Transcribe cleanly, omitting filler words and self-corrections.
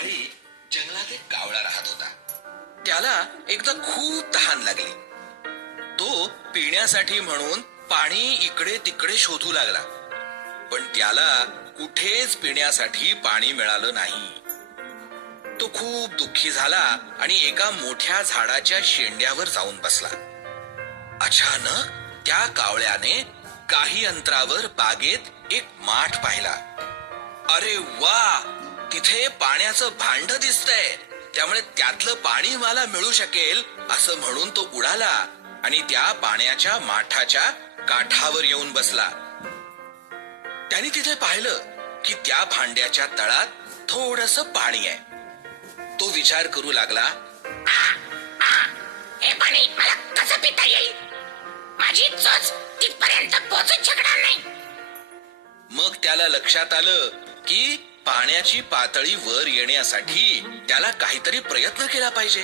काळी जंगलात एक कावळा राहत होता. त्याला एकदा खूप तहान लागली. तो पिण्यासाठी म्हणून पाणी इकडे तिकडे शोधू लागला, पण त्याला कुठेच पिण्यासाठी पाणी मिळालं नाही. तो खूप दुःखी झाला आणि एका मोठ्या झाडाच्या शेंड्यावर जाऊन बसला. अचानक त्या कावळ्याने काही अंतरावर बागेत एक माठ पाहिला. अरे वा, तिथे पाण्याचं भांड दिसतंय, त्यामुळे त्यातलं पाणी मला मिळू शकेल असं म्हणून तो उडाला आणि त्या पाण्याच्या माठाच्या काठावर येऊन बसला. त्याने तिथे पाहिलं की त्या भांड्याच्या तळात थोडंसं पाणी आहे. तो विचार करू लागला, हे पाणी मला कसं पिता येईल? माझी चोच तिथपर्यंत पोहोचूच शकणार नाही. मग त्याला लक्षात आलं की पाण्याची पातळी वर येण्यासाठी त्याला काहीतरी प्रयत्न केला पाहिजे.